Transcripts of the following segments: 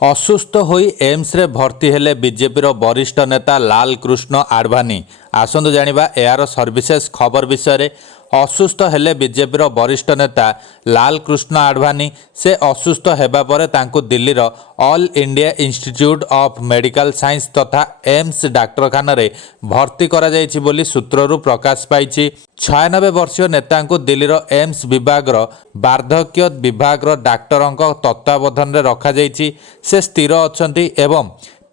ଅସୁସ୍ଥ ହୋଇ ଏମ୍ସରେ ଭର୍ତ୍ତି ହେଲେ ବିଜେପିର ବରିଷ୍ଠ ନେତା ଲାଲକୃଷ୍ଣ ଆଡଭାନୀ। ଆସନ୍ତୁ ଜାଣିବା ଏହାର ସର୍ଭିସେସ୍ ଖବର ବିଷୟରେ। ଅସୁସ୍ଥ ହେଲେ ବିଜେପିର ବରିଷ୍ଠ ନେତା ଲାଲକୃଷ୍ଣ ଆଡଭାନୀ। ସେ ଅସୁସ୍ଥ ହେବା ପରେ ତାଙ୍କୁ ଦିଲ୍ଲୀର all India institute of medical science ତଥା ଏମ୍ସ ଡାକ୍ତରଖାନାରେ ଭର୍ତ୍ତି କରାଯାଇଛି ବୋଲି ସୂତ୍ରରୁ ପ୍ରକାଶ ପାଇଛି। 96 ବର୍ଷୀୟ ନେତାଙ୍କୁ ଦିଲ୍ଲୀର ଏମ୍ସ ବିଭାଗର ବାର୍ଦ୍ଧକ୍ୟ ବିଭାଗର ଡାକ୍ତରଙ୍କ ତତ୍ତ୍ୱାବଧାନରେ ରଖାଯାଇଛି। ସେ ସ୍ଥିର ଅଛନ୍ତି ଏବଂ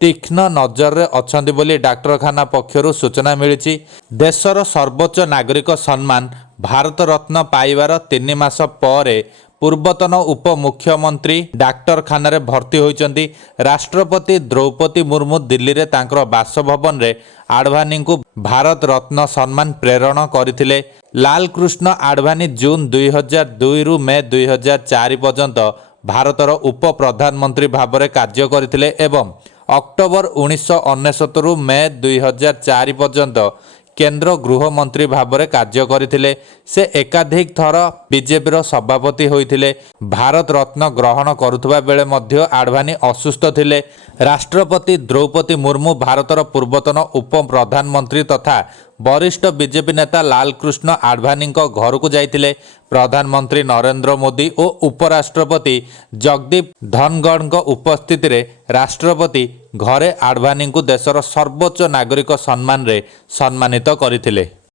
ତୀକ୍ଷ୍ଣ ନଜରରେ ଅଛନ୍ତି ବୋଲି ଡାକ୍ତରଖାନା ପକ୍ଷରୁ ସୂଚନା ମିଳିଛି। ଦେଶର ସର୍ବୋଚ୍ଚ ନାଗରିକ ସମ୍ମାନ ଭାରତ ରତ୍ନ ପାଇବାର 3 ମାସ ପରେ ପୂର୍ବତନ ଉପମୁଖ୍ୟମନ୍ତ୍ରୀ ଡାକ୍ତରଖାନାରେ ଭର୍ତ୍ତି ହୋଇଛନ୍ତି। ରାଷ୍ଟ୍ରପତି ଦ୍ରୌପଦୀ ମୁର୍ମୁ ଦିଲ୍ଲୀରେ ତାଙ୍କର ବାସଭବନରେ ଆଡଭାନୀଙ୍କୁ ଭାରତ ରତ୍ନ ସମ୍ମାନ ପ୍ରେରଣ କରିଥିଲେ। ଲାଲକୃଷ୍ଣ ଆଡଭାନୀ ଜୁନ୍ 2002ରୁ ମେ 2004 ପର୍ଯ୍ୟନ୍ତ ଭାରତର ଉପପ୍ରଧାନମନ୍ତ୍ରୀ ଭାବରେ କାର୍ଯ୍ୟ କରିଥିଲେ ଏବଂ ଅକ୍ଟୋବର 1999ରୁ ମେ 2004 ପର୍ଯ୍ୟନ୍ତ କେନ୍ଦ୍ର ଗୃହମନ୍ତ୍ରୀ ଭାବରେ କାର୍ଯ୍ୟ କରିଥିଲେ। ସେ ଏକାଧିକ ଥର ବିଜେପିର ସଭାପତି ହୋଇଥିଲେ। ଭାରତ ରତ୍ନ ଗ୍ରହଣ କରୁଥିବା ବେଳେ ମଧ୍ୟ ଆଡଭାନୀ ଅସୁସ୍ଥ ଥିଲେ। ରାଷ୍ଟ୍ରପତି ଦ୍ରୌପଦୀ ମୁର୍ମୁ ଭାରତର ପୂର୍ବତନ ଉପପ୍ରଧାନମନ୍ତ୍ରୀ ତଥା ବରିଷ୍ଠ ବିଜେପି ନେତା ଲାଲକୃଷ୍ଣ ଆଡଭାନୀଙ୍କ ଘରକୁ ଯାଇଥିଲେ। ପ୍ରଧାନମନ୍ତ୍ରୀ ନରେନ୍ଦ୍ର ମୋଦି ଓ ଉପରାଷ୍ଟ୍ରପତି ଜଗଦୀପ ଧନଗଡ଼ଙ୍କ ଉପସ୍ଥିତିରେ ରାଷ୍ଟ୍ରପତି ଘରେ ଆଡଭାନୀଙ୍କୁ ଦେଶର ସର୍ବୋଚ୍ଚ ନାଗରିକ ସମ୍ମାନରେ ସମ୍ମାନିତ କରିଥିଲେ।